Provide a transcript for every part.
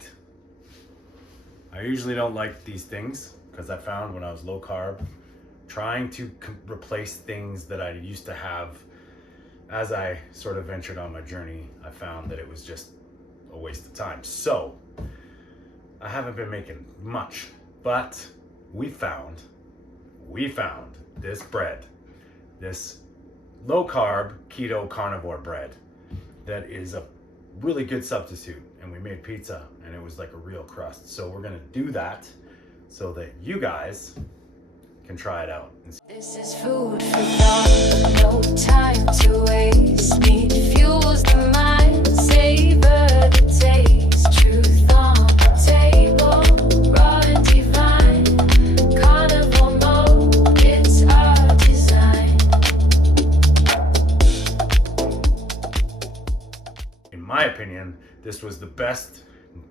right. I usually don't like these things because I found when I was low carb, trying to replace things that I used to have as I sort of ventured on my journey, I found that it was just a waste of time. So I haven't been making much, but we found this bread, this low carb keto carnivore bread that is a really good substitute. And we made pizza and it was like a real crust. So we're gonna do that so that you guys can try it out. This is food for thought, no time to waste. Meat fuels the mind, savor the taste. Truth on the table, raw and divine. Carnivore mode, it's our design. In my opinion, this was the best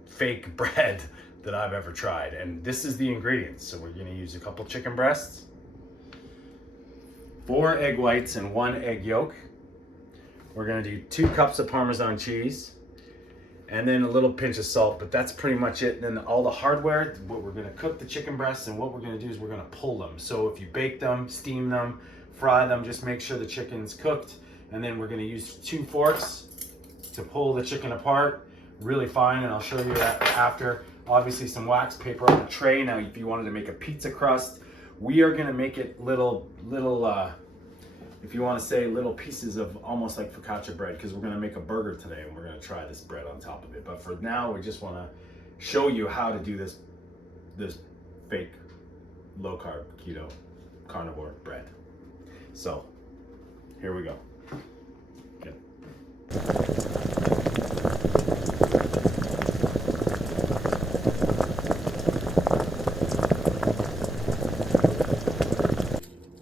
fake bread that I've ever tried. And this is the ingredients. So we're gonna use a couple chicken breasts, 4 egg whites and 1 egg yolk. We're gonna do 2 cups of Parmesan cheese and then a little pinch of salt, but that's pretty much it. And then all the hardware, what we're gonna cook the chicken breasts, and what we're gonna do is we're gonna pull them. So if you bake them, steam them, fry them, just make sure the chicken's cooked. And then we're gonna use 2 forks to pull the chicken apart really fine, and I'll show you that after. Obviously some wax paper on the tray. Now if you wanted to make a pizza crust, we are gonna make it little if you want to say little pieces of almost like focaccia bread, because we're gonna make a burger today and we're gonna try this bread on top of it. But for now, we just wanna show you how to do this fake low carb keto carnivore bread. So here we go. Okay.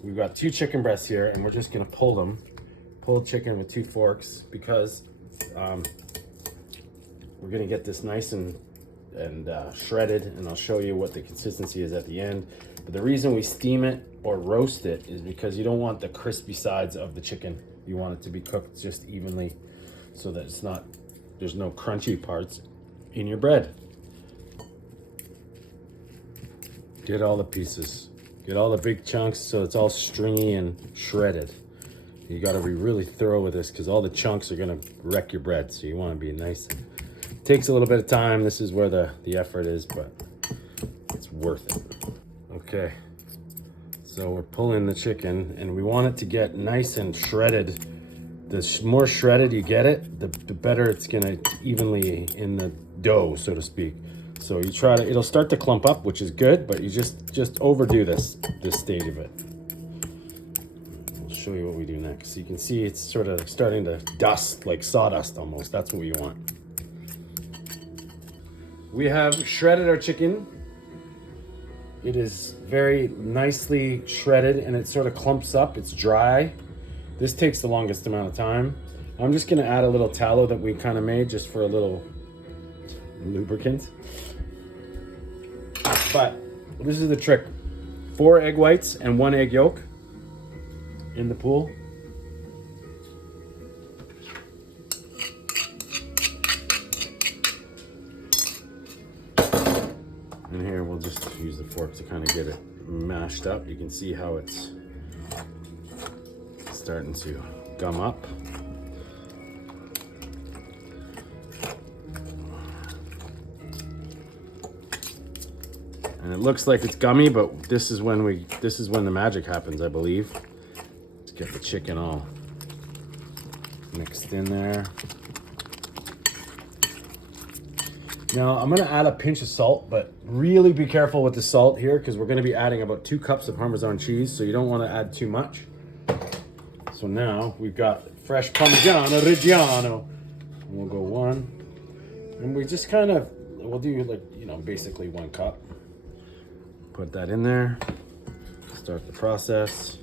We've got 2 chicken breasts here, and we're just gonna pull the chicken with 2 forks because we're gonna get this nice and shredded, and I'll show you what the consistency is at the end. But the reason we steam it or roast it is because you don't want the crispy sides of the chicken. You want it to be cooked just evenly so that there's no crunchy parts in your bread. Get all the pieces. Get all the big chunks so it's all stringy and shredded. You gotta be really thorough with this because all the chunks are gonna wreck your bread. So you wanna be nice. It takes a little bit of time. This is where the effort is, but it's worth it. Okay, so we're pulling the chicken and we want it to get nice and shredded. The more shredded you get it, the better it's gonna evenly in the dough, so to speak. So you try to, it'll start to clump up, which is good, but you just overdo this stage of it. I'll show you what we do next. So you can see it's sort of starting to dust, like sawdust almost. That's what you want. We have shredded our chicken. It is very nicely shredded and it sort of clumps up. It's dry. This takes the longest amount of time. I'm just gonna add a little tallow that we kind of made just for a little lubricant. But this is the trick. 4 egg whites and 1 egg yolk in the pool. And here we'll just use the fork to kind of get it mashed up. You can see how it's starting to gum up. And it looks like it's gummy, but this is when the magic happens, I believe. Let's get the chicken all mixed in there. Now I'm gonna add a pinch of salt, but really be careful with the salt here because we're gonna be adding about 2 cups of Parmesan cheese, so you don't wanna add too much. So now we've got fresh Parmigiano Reggiano. And we'll go 1. And we just kind of, we'll do like, basically 1 cup. Put that in there, start the process.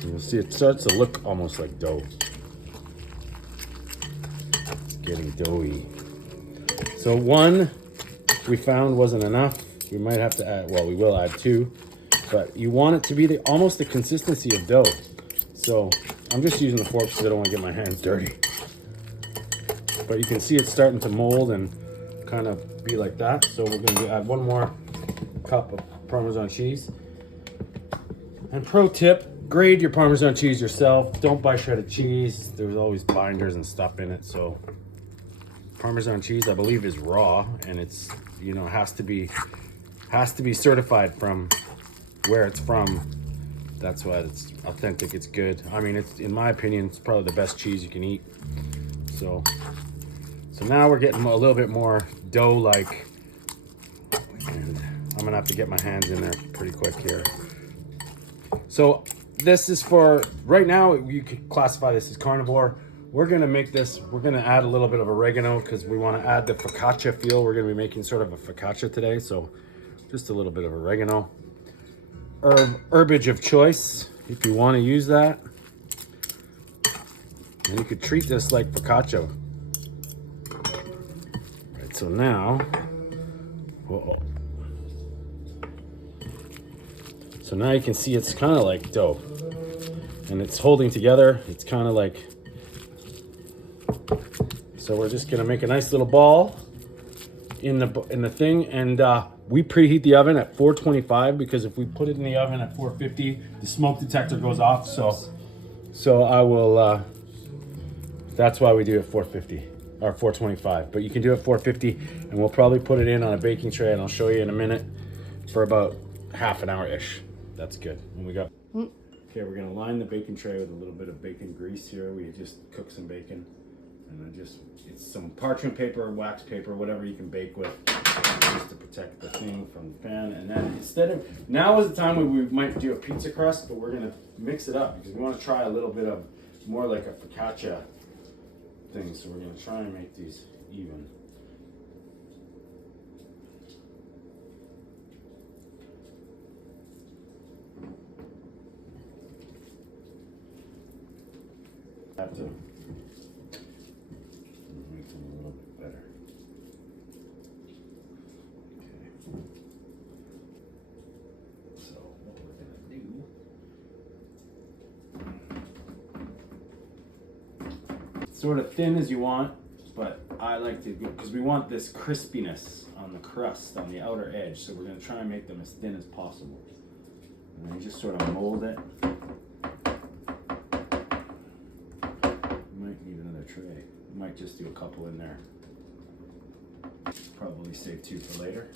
And you'll see it starts to look almost like dough. It's getting doughy. So 1 we found wasn't enough. We might have to add, well, we will add 2, but you want it to be almost the consistency of dough. So I'm just using the fork because I don't want to get my hands dirty. But you can see it's starting to mold and kind of be like that. So we're going to add one more cup of Parmesan cheese. And pro tip, grade your Parmesan cheese yourself. Don't buy shredded cheese. There's always binders and stuff in it. So Parmesan cheese, I believe, is raw, and it's, you know, has to be certified from where it's from. That's why it's authentic. It's good. I mean, it's, in my opinion, it's probably the best cheese you can eat. So now we're getting a little bit more dough-like, and I'm gonna have to get my hands in there pretty quick here. So this is for right now. You could classify this as carnivore. We're gonna make this. We're gonna add a little bit of oregano because we want to add the focaccia feel. We're gonna be making sort of a focaccia today, so just a little bit of oregano. Herbage of choice, if you want to use that. And you could treat this like focaccia. Right, so now, whoa. So now you can see it's kind of like dough, and it's holding together. It's kind of like, so we're just gonna make a nice little ball in the thing, and we preheat the oven at 425 because if we put it in the oven at 450, the smoke detector goes off. So I will. That's why we do it 450 or 425. But you can do it 450, and we'll probably put it in on a baking tray, and I'll show you in a minute, for about half an hour ish. That's good. And we got. Okay, we're gonna line the baking tray with a little bit of bacon grease here. We just cooked some bacon, and it's some parchment paper, wax paper, whatever you can bake with, just to protect the thing from the pan. And then now is the time where we might do a pizza crust, but we're gonna mix it up because we want to try a little bit of more like a focaccia thing. So we're gonna try and make these even. Have to make them a little bit better. Okay. So what we're gonna do, sort of thin as you want, but I like to go, because we want this crispiness on the crust on the outer edge. So we're gonna try and make them as thin as possible. And then you just sort of mold it. Tray. Might just do a couple in there. Probably save two for later.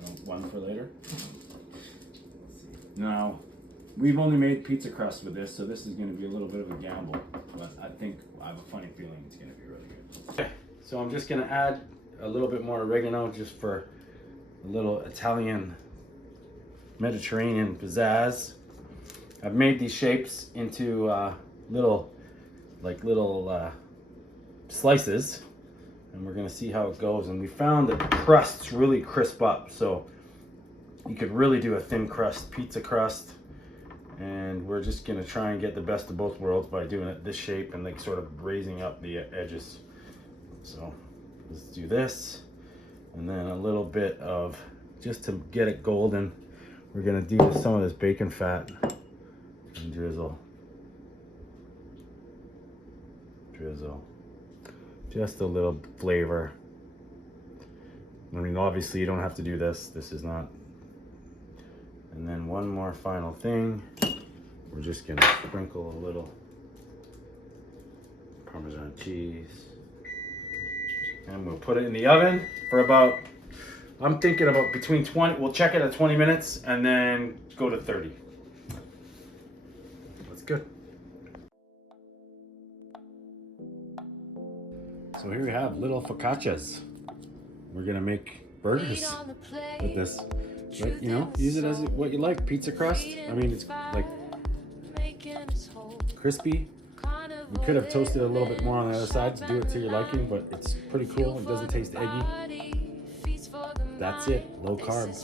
No, one for later. Let's see. Now, we've only made pizza crust with this, so this is going to be a little bit of a gamble. But I think I have a funny feeling it's going to be really good. Okay, so I'm just going to add a little bit more oregano just for a little Italian Mediterranean pizzazz. I've made these shapes into little slices, and we're gonna see how it goes. And we found that the crusts really crisp up, so you could really do a thin crust pizza crust, and we're just gonna try and get the best of both worlds by doing it this shape and like sort of raising up the edges. So let's do this, and then a little bit of, just to get it golden, we're gonna do some of this bacon fat and drizzle. Just a little flavor. I mean, obviously you don't have to do this. This is not. And then one more final thing. We're just gonna sprinkle a little Parmesan cheese. And we'll put it in the oven for about, I'm thinking about between 20, we'll check it at 20 minutes and then go to 30. That's good. So here we have little focaccias. We're gonna make burgers with this. But, you know, use it as what you like. Pizza crust. I mean, it's like crispy. You could have toasted a little bit more on the other side to do it to your liking, but it's pretty cool. It doesn't taste eggy. That's it. Low carb.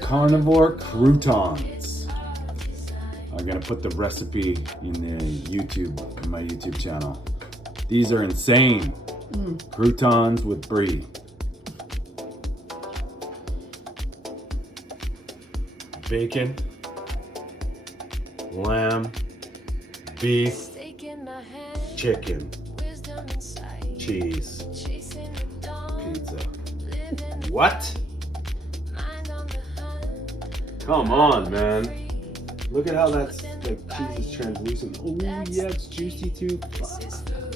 Carnivore croutons. I'm gonna put the recipe in my YouTube channel. These are insane. Croutons with brie. Bacon, lamb, beef, Stake in my hand, chicken, wisdom inside, cheese, chasing the dawn, pizza. living What? mind on the hunt. Come on, man. Look at how that's like cheese is translucent. Oh yeah, it's juicy too. This is food